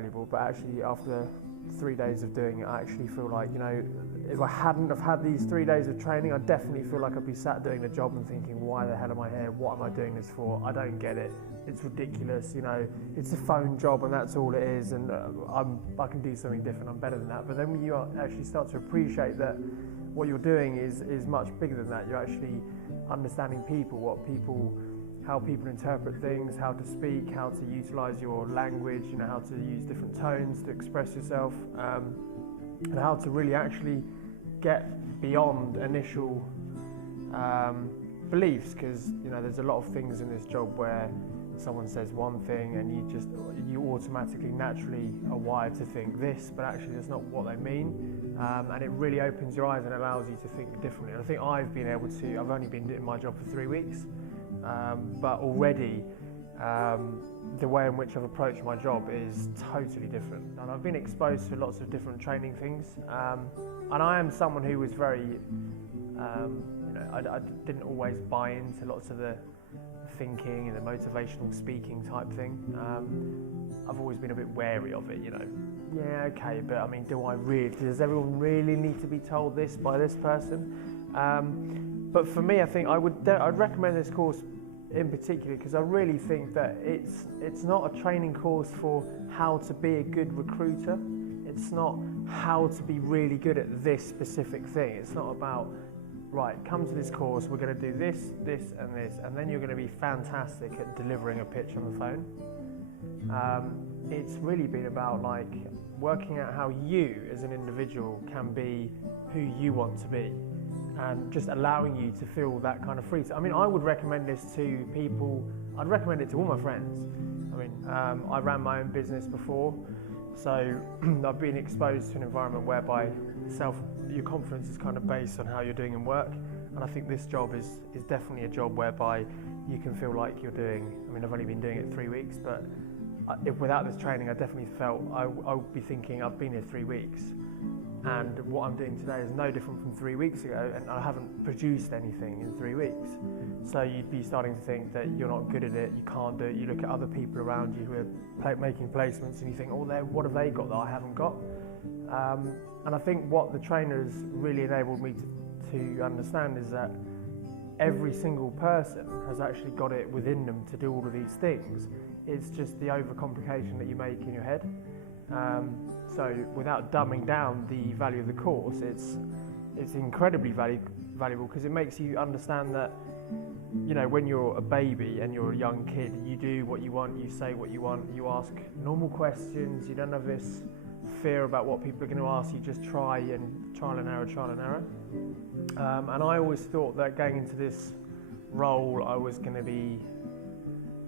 invaluable, but actually after 3 days of doing it, I actually feel like, if I hadn't have had these 3 days of training, I definitely feel like I'd be sat doing the job and thinking, why the hell am I here? What am I doing this for? I don't get it. It's ridiculous, it's a phone job and that's all it is, and I can do something different, I'm better than that. But then when you actually start to appreciate that what you're doing is much bigger than that, you're actually understanding people, how people interpret things, how to speak, how to utilise your language, how to use different tones to express yourself, and how to really actually get beyond initial beliefs, because there's a lot of things in this job where someone says one thing and you automatically, naturally are wired to think this, but actually that's not what they mean, and it really opens your eyes and allows you to think differently. And I think I've only been doing my job for 3 weeks, but already the way in which I've approached my job is totally different, and I've been exposed to lots of different training things, and I am someone who was very I didn't always buy into lots of the thinking and the motivational speaking type thing. I've always been a bit wary of it, yeah, okay, but I mean, does everyone really need to be told this by this person? But for me, I think I'd recommend this course in particular, because I really think that it's not a training course for how to be a good recruiter. It's not how to be really good at this specific thing. It's not about, right, come to this course, we're going to do this, this and this, and then you're going to be fantastic at delivering a pitch on the phone. It's really been about working out how you as an individual can be who you want to be, and just allowing you to feel that kind of freedom. I mean, I would recommend this to people. I'd recommend it to all my friends. I mean, I ran my own business before, so I've been exposed to an environment whereby your confidence is kind of based on how you're doing in work, and I think this job is definitely a job whereby you can feel like you're doing. I mean, I've only been doing it 3 weeks, but without this training, I definitely felt I would be thinking, I've been here 3 weeks, and what I'm doing today is no different from 3 weeks ago, and I haven't produced anything in 3 weeks. So you'd be starting to think that you're not good at it, you can't do it. You look at other people around you who are making placements and you think, what have they got that I haven't got? And I think what the trainers really enabled me to understand is that every single person has actually got it within them to do all of these things. It's just the overcomplication that you make in your head. So without dumbing down the value of the course, it's incredibly valuable, because it makes you understand that, when you're a baby and you're a young kid, you do what you want, you say what you want, you ask normal questions, you don't have this fear about what people are going to ask, you just try and trial and error. And I always thought that going into this role, I was going to be,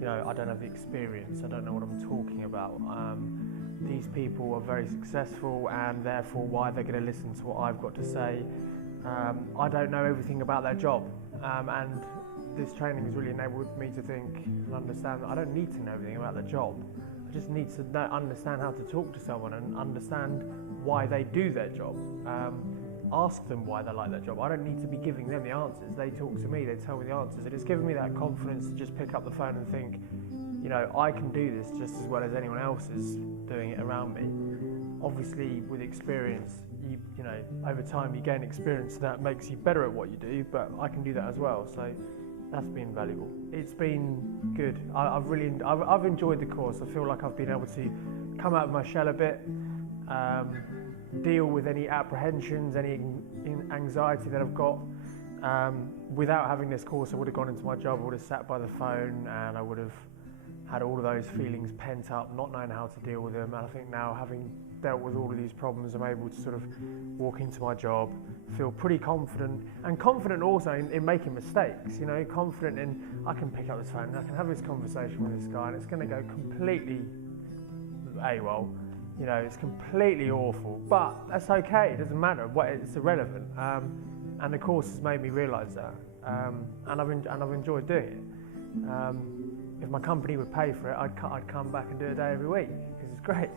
I don't have the experience, I don't know what I'm talking about. These people are very successful, and therefore why they're going to listen to what I've got to say. I don't know everything about their job, and this training has really enabled me to think and understand that I don't need to know everything about the job. I just need to understand how to talk to someone and understand why they do their job. Ask them why they like their job. I don't need to be giving them the answers. They talk to me, they tell me the answers. And it's given me that confidence to just pick up the phone and think, I can do this just as well as anyone else is doing it around me. Obviously, with experience, over time you gain experience that makes you better at what you do, but I can do that as well. So that's been valuable. It's been good. I've enjoyed the course. I feel like I've been able to come out of my shell a bit, deal with any apprehensions, any anxiety that I've got. Without having this course, I would have gone into my job, I would have sat by the phone, and I would have had all of those feelings pent up, not knowing how to deal with them. And I think now, having dealt with all of these problems, I'm able to sort of walk into my job, feel pretty confident, and confident also in making mistakes, confident in, I can pick up this phone and I can have this conversation with this guy and it's going to go completely AWOL, it's completely awful, but that's okay, it doesn't matter, it's irrelevant. And the course has made me realise that, and I've enjoyed doing it. If my company would pay for it, I'd come back and do a day every week, because it's great.